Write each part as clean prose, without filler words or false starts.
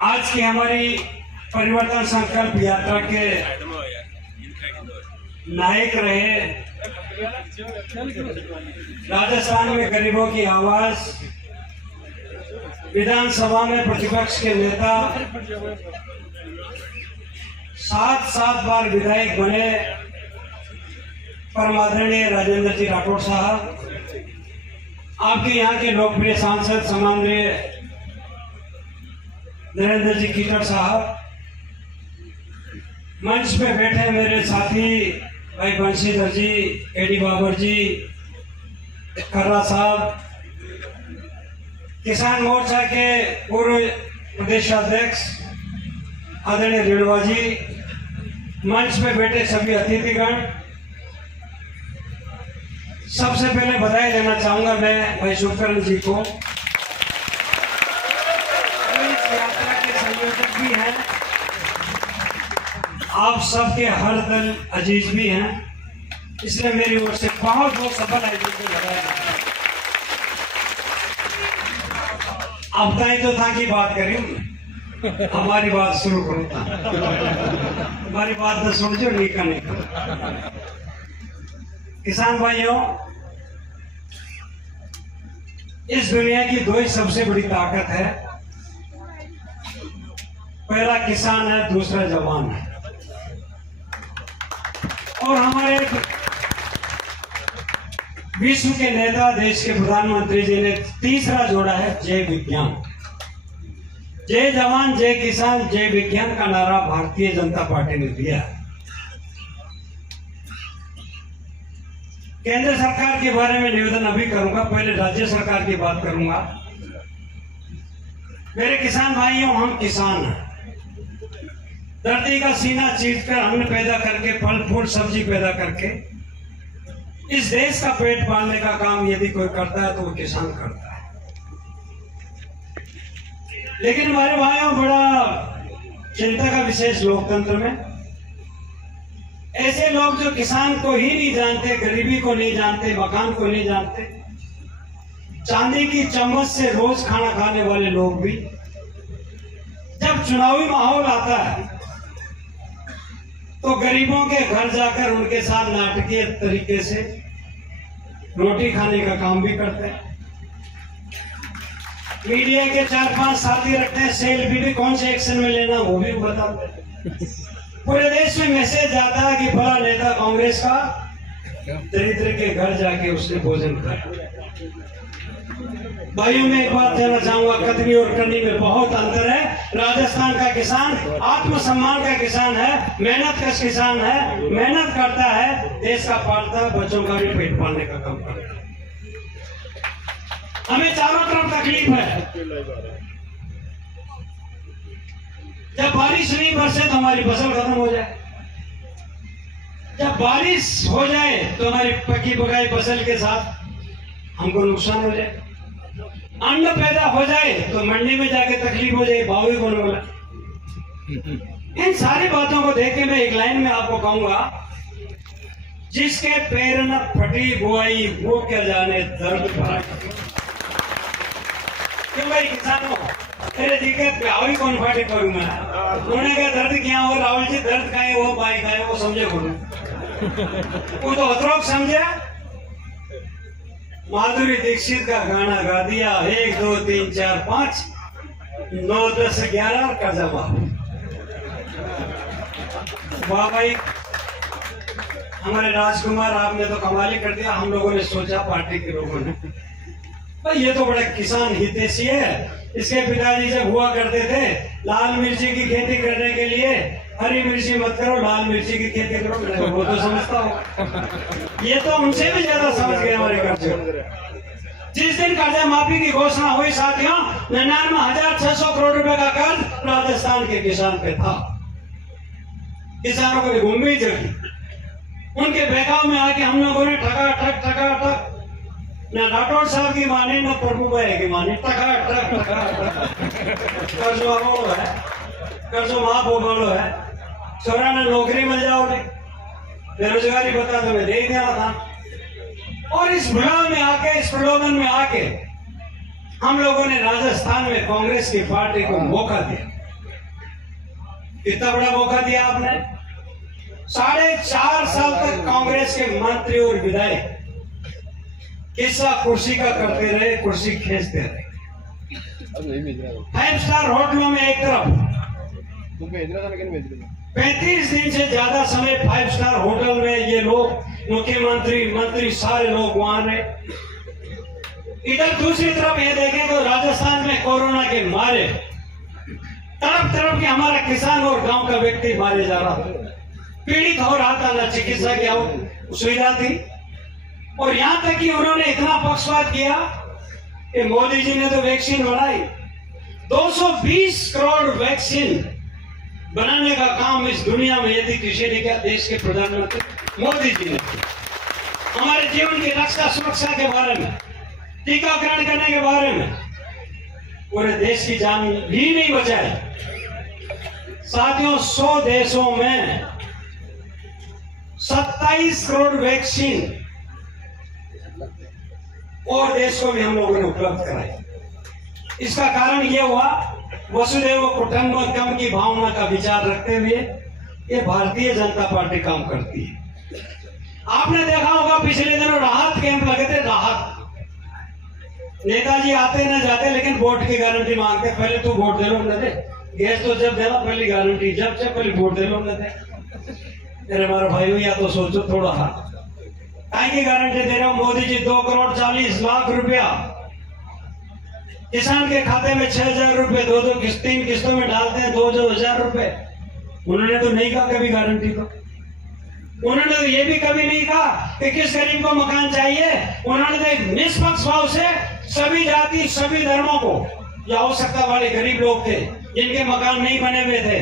आज की हमारी परिवर्तन संकल्प यात्रा के नायक रहे राजस्थान में गरीबों की आवाज, विधानसभा में प्रतिपक्ष के नेता, 7 बार विधायक बने परमादरणीय राजेंद्र जी राठौड़ साहब, आपके यहाँ के लोकप्रिय सांसद सम्माननीय नरेंद्र जी कीचड़ साहब, मंच पे बैठे मेरे साथी भाई बंशीधर जी, एडी बाबर जी, खर्रा साहब, किसान मोर्चा के पूर्व प्रदेशाध्यक्ष आदरणीय रेणुवा जी, मंच पे बैठे सभी अतिथिगण, सबसे पहले बधाई देना चाहूंगा मैं भाई शुभकरण जी को। इस यात्रा के संयोजक भी हैं, आप सबके हर दल अजीज भी हैं, इसलिए मेरी ओर से बहुत सफल आयोजन लगाया। अब ताई तो था की बात करी, हमारी बात शुरू करो था, हमारी बात न सुन जो नहीं करने। किसान भाइयों, इस दुनिया की दो ही सबसे बड़ी ताकत है, पहला किसान है, दूसरा जवान है। और हमारे विश्व के नेता, देश के प्रधानमंत्री जी ने तीसरा जोड़ा है जय विज्ञान। जय जवान, जय किसान, जय विज्ञान का नारा भारतीय जनता पार्टी ने दिया है। केंद्र सरकार के बारे में निवेदन अभी करूंगा, पहले राज्य सरकार की बात करूंगा। मेरे किसान भाइयों, हम किसान हैं, धरती का सीना चीरकर अन्न पैदा करके, फल फूल सब्जी पैदा करके इस देश का पेट पालने का काम यदि कोई करता है तो वो किसान करता है। लेकिन हमारे भाइयों, बड़ा चिंता का विशेष लोकतंत्र में ऐसे लोग जो किसान को ही नहीं जानते, गरीबी को नहीं जानते, मकान को नहीं जानते, चांदी की चम्मच से रोज खाना खाने वाले लोग भी जब चुनावी माहौल आता है तो गरीबों के घर जाकर उनके साथ नाटकीय तरीके से रोटी खाने का काम भी करते हैं। मीडिया के 4-5 साथी रखते हैं, सेल्फी भी कौन से एक्शन में लेना वो भी बताते हैं। पूरे देश में मैसेज आता है कि फला नेता कांग्रेस का दरिद्र के घर जाके उसने भोजन खाया। भाइयों, मैं एक बात कहना चाहूंगा, कथनी और करनी में बहुत अंतर है। राजस्थान का किसान आत्मसम्मान का किसान है, मेहनत का किसान है, मेहनत करता है, देश का पालता है, बच्चों का भी पेट पालने का काम करता है। हमें चारों तरफ तकलीफ है। जब बारिश नहीं बरसे तो हमारी फसल खत्म हो जाए, जब बारिश हो जाए तो हमारी पकी पकाई फसल के साथ हमको नुकसान हो जाए, अन्न पैदा हो जाए तो मंडी में जाके तकलीफ हो जाए, भाव ही कौन बोला। इन सारी बातों को देख के मैं एक लाइन में आपको कहूंगा, जिसके पैर न फटी बुआई वो क्या जाने दर्द भरा। क्यों भाई किसानों, तेरे जी के प्याव ही कौन फाटे करूँ मैं, उन्होंने क्या दर्द किया हो, राहुल जी दर्द का है, वो बाई का है, वो समझे बोलू, वो तो अतरोक समझे। माधुरी दीक्षित का गाना गा दिया, 1 2 3 4 5 9 10 11 का जवाब। वाह भाई, हमारे राजकुमार, आपने तो कमाल ही कर दिया। हम लोगों ने सोचा, पार्टी के लोगों ने, भाई ये तो बड़ा किसान हितैषी है। इसके पिताजी जब हुआ करते थे, लाल मिर्ची की खेती करने के लिए हरी मिर्ची मत करो, लाल मिर्ची की खेती करो, वो तो समझता हो। ये तो उनसे भी ज्यादा समझ गए हमारे कर्ज। जिस दिन कर्जा माफी की घोषणा हुई साथियों, 99,600 करोड़ रुपए का कर्ज राजस्थान के किसान पे था। किसानों को उम्मीद जगी, उनके बहकाव में आके हम लोगों ने ठका ठक न राठौड़ साहब की माने, न प्रभु भाई की माने, टका कर्जो अमोलो है, कर्जो माफ बोलो है, छोरा ने नौकरी मिल जाओगे, बेरोजगारी बता तो मैं दे ही देना था। और इस भ्रम में आके, इस प्रलोभन में आके हम लोगों ने राजस्थान में कांग्रेस की पार्टी को मौका दिया। कितना बड़ा मौका दिया आपने। 4.5 साल तक कांग्रेस के मंत्री और विधायक किस्सा कुर्सी का करते रहे, कुर्सी खींचते रहे। 5 स्टार होटलों में एक तरफ 35 दिन से ज्यादा समय 5 स्टार होटल में ये लोग, मुख्यमंत्री, मंत्री, सारे लोग वहां रहे। इधर दूसरी तरफ ये देखें तो राजस्थान में कोरोना के मारे तड़प तड़प के हमारा किसान और गांव का व्यक्ति मारे जा रहा था, पीड़ित हो रहा था, न चिकित्सा की सुविधा थी। और यहां तक कि उन्होंने इतना पक्षपात किया कि मोदी जी ने तो वैक्सीन बनाई, 220 करोड़ वैक्सीन बनाने का काम इस दुनिया में यदि किसी ने किया, देश के प्रधानमंत्री मोदी जी ने। हमारे जीवन की रक्षा सुरक्षा के बारे में, टीकाकरण करने के बारे में पूरे देश की जान भी नहीं बचाई। साथियों, 100 देशों में 27 करोड़ वैक्सीन और देश को भी हम लोगों ने उपलब्ध कराई। इसका कारण यह हुआ, वसुदेव कुटुंबकम की भावना का विचार रखते हुए ये भारतीय जनता पार्टी काम करती है। आपने देखा होगा पिछले दिनों राहत कैंप लगे थे। राहत नेताजी आते न जाते, लेकिन वोट की गारंटी मांगते, पहले तू वोट दे लो न दे, गैस तो जब देना पहली गारंटी, जब से पहले वोट दे लो न दे। मेरे हमारे भाइयों, या तो सोचो थोड़ा, काय की गारंटी दे रहे हो। मोदी जी 2 करोड़ 40 लाख रुपया किसान के खाते में 6,000 रुपए 2 किस्तों में डालते हैं, 2,000 रुपए। उन्होंने तो नहीं कहा कभी गारंटी को। उन्होंने तो ये भी कभी नहीं कहा कि किस गरीब को मकान चाहिए। उन्होंने तो निष्पक्ष भाव से सभी जाति, सभी धर्मों को, जो आवश्यकता वाले गरीब लोग थे, जिनके मकान नहीं बने हुए थे,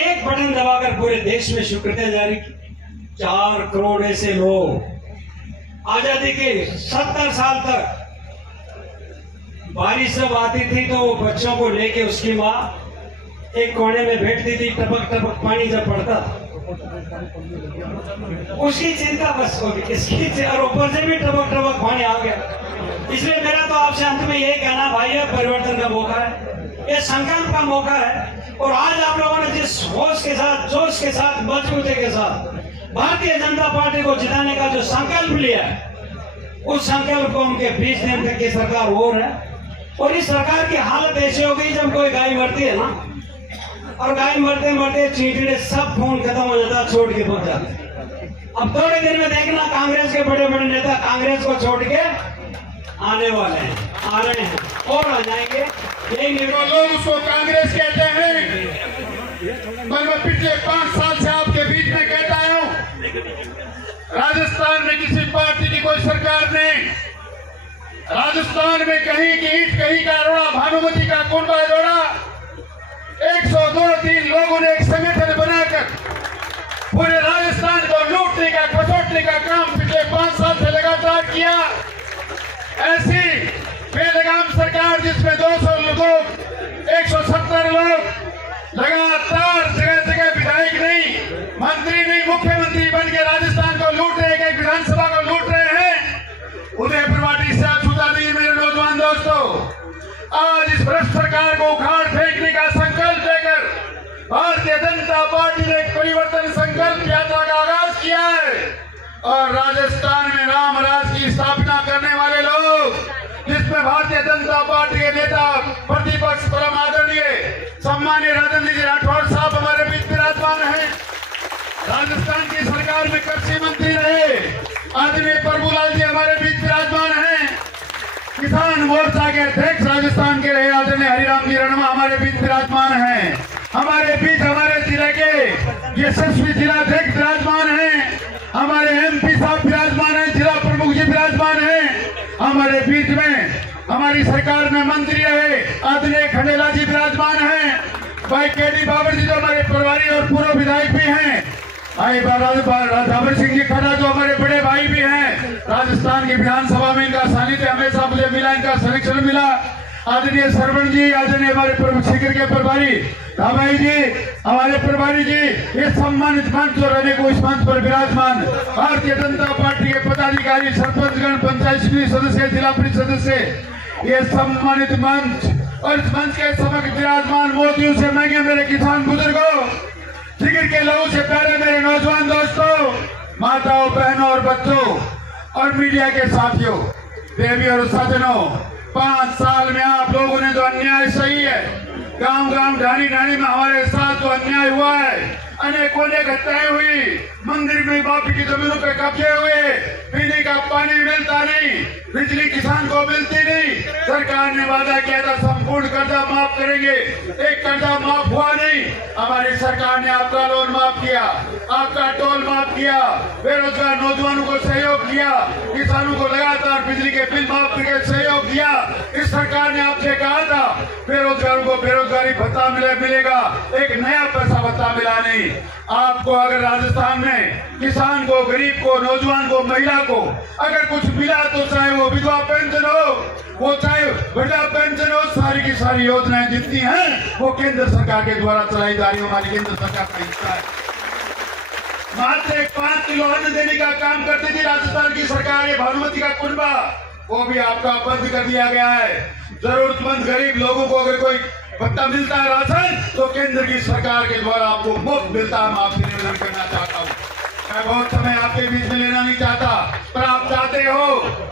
एक बटन दबाकर पूरे देश में स्वीकृतियां जारी की। 4 करोड़ ऐसे लोग आजादी के 70 साल तक बारिश जब आती थी तो वो बच्चों को लेके उसकी माँ एक कोने में बैठती थी, टपक टपक पानी जब पड़ता था उसकी चिंता बस होगी, इसकी और ऊपर से भी टपक टपक पानी आ गया। इसलिए मेरा तो आपसे अंत में यही कहना, भाई, परिवर्तन का मौका है, ये संकल्प का मौका है। और आज आप लोगों ने जिस होश के साथ, जोश के साथ, मजबूती के साथ भारतीय जनता पार्टी को जिताने का जो संकल्प लिया है, उस संकल्प को उनके 20 दिन तक की सरकार हो रहा है। और इस सरकार की हालत ऐसी हो गई, जब कोई गाय मरती है ना, और गाय मरते मरते चींटिड़े सब खून खत्म हो जाता, छोड़ के भाग जाते। अब थोड़े दिन में देखना कांग्रेस के बड़े बड़े नेता कांग्रेस को छोड़ के आने वाले हैं, आ रहे हैं और आ जाएंगे। यही लोग उसको कांग्रेस कहते हैं। मैं पिछले 5 साल से आपके बीच में कहता हूं, राजस्थान में किसी पार्टी की कोई सरकार नहीं। राजस्थान में कहीं की ईंट, कहीं का रोड़ा, भानुमति का कुंडा जोड़ा, 102-3 लोगों ने एक संगठन बनाकर पूरे राजस्थान को लूटने का, खसोटने का काम पिछले 5 साल से लगातार किया। ऐसी बेलगाम सरकार जिसमें 200 लोग, 170 लोग लगातार जगह जगह विधायक नहीं, मंत्री नहीं, मुख्यमंत्री बन के राजस्थान को लूट रहे हैं, विधानसभा को लूट रहे हैं। उदयपुर वाटी से अछूता नहीं। मेरे नौजवान दोस्तों, आज इस भ्रष्ट सरकार को उखाड़ फेंकने का संकल्प लेकर भारतीय जनता पार्टी ने एक परिवर्तन संकल्प यात्रा का आगाज किया है। और राजस्थान में राम राज की स्थापना करने वाले लोग, जिसमें भारतीय जनता पार्टी के नेता, प्रतिपक्ष परम आदरणीय सम्मानीय राजेंद्र जी राठौड़ साहब हमारे बीच विराजमान हैं। राजस्थान की सरकार में कृषि मंत्री रहे आदरणीय प्रभुलाल जी हमारे बीच विराजमान हैं। किसान मोर्चा के अध्यक्ष राजस्थान के रहे आदरणीय हरिराम जी रणमा हमारे बीच विराजमान हैं। हमारे बीच हमारे जिले के यशस्वी जिलाध्यक्ष विराजमान हैं। हमारे MP साहब विराजमान हैं, जिला प्रमुख जी विराजमान हैं। हमारे बीच में हमारी सरकार में मंत्री रहे आदरणीय खंडेला जी विराजमान हैं। भाई KD बाबर जी जो हमारे प्रभारी और पूर्व विधायक भी हैं। भाई राधावर सिंह जी खन्ना जो हमारे बड़े भाई भी हैं। राजस्थान की विधानसभा में इनका सानिध्य हमेशा मुझे मिला, इनका संरक्षण मिला। आदरणीय सरवण जी, आदरणीय हमारे प्रमुख शिखर के प्रभारी रामाई जी, हमारे प्रभारी जी, ये सम्मानित मंच और रहने को इस मंच पर विराजमान भारतीय जनता पार्टी के पदाधिकारी, सरपंचगण, पंचायत समिति सदस्य, जिला परिषद सदस्य, ये सम्मानित मंच और इस मंच के समक्ष विराजमान मोदियों से महंगे मेरे किसान बुजुर्गों, जिगर के लहू से प्यारे मेरे नौजवान दोस्तों, माताओं, बहनों और बच्चों और मीडिया के साथियों, देवी और सज्जनों, 5 साल में आप लोगों ने जो अन्याय सही है, गांव गांव ढाणी ढाणी में हमारे साथ जो अन्याय हुआ है, अनेकों ने घटनाएं हुई, मंदिर में बापू की जमीनों पे कब्जे हुए, पीने का पानी मिलता नहीं, बिजली किसान को मिलती नहीं। सरकार ने वादा किया था संपूर्ण कर्जा माफ करेंगे, एक कर्जा माफ हुआ नहीं। हमारी सरकार ने आपका लोन माफ किया, आपका टोल माफ किया, बेरोजगार नौजवानों को सहयोग किया, किसानों को लगातार बिजली के बिल माफ करके सहयोग दिया। इस सरकार ने आपसे कहा था बेरोजगारों को बेरोजगारी भत्ता मिलेगा, एक नया पैसा भत्ता मिला नहीं। आपको अगर राजस्थान में किसान को, गरीब को, नौजवान को, महिला को अगर कुछ मिला तो चाहे वो विधवा पेंशन हो, वो चाहे वृद्धा पेंशन हो, सारी की सारी योजनाएं जितनी हैं वो केंद्र सरकार के द्वारा चलाई जा रही है, हमारी केंद्र सरकार का हिस्सा है। मात्र 5 किलो अन्न देने का काम करती थी राजस्थान की सरकार, ये भानुमती का कुनबा, वो भी आपका बंद कर दिया गया है। जरूरतमंद गरीब लोगों को अगर कोई भत्ता मिलता है राशन, तो केंद्र की सरकार के द्वारा आपको मुफ्त मिलता है। मैं आपसे निवेदन करना चाहता हूँ, मैं बहुत समय आपके बीच में लेना नहीं चाहता, पर आप चाहते हो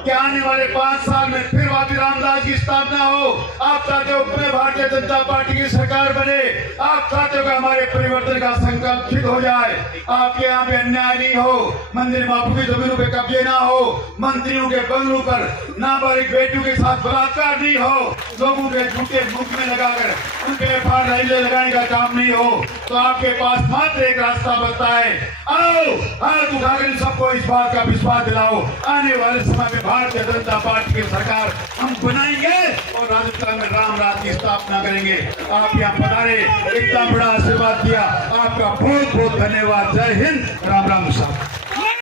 कि आने वाले 5 साल में फिर वापी रामदास की स्थापना हो। आप चाहते हो पुनः भारतीय जनता पार्टी की सरकार बने। आप चाहते हो कि हमारे परिवर्तन का संकल्प सिद्ध हो जाए। आपके यहाँ पे अन्याय नहीं हो, मंदिर बापू की जमीनों पे कब्जे ना हो, मंत्रियों के बंगलों पर नाबालिग बेटियों के साथ बलात्कार नहीं हो, लोगों के झूठे मुख में लगाकर उनके FIR लगाने का काम नहीं हो। तो आपके पास मात्र एक रास्ता बचता है, आओ हाथ उठाकर सबको इस बात का विश्वास दिलाओ, आने वाले समय में भारतीय जनता पार्टी की सरकार हम बनाएंगे और राजस्थान में राम राज की स्थापना करेंगे। आप यहाँ पधारे, इतना बड़ा आशीर्वाद दिया, आपका बहुत बहुत धन्यवाद। जय हिंद, राम राम साहब।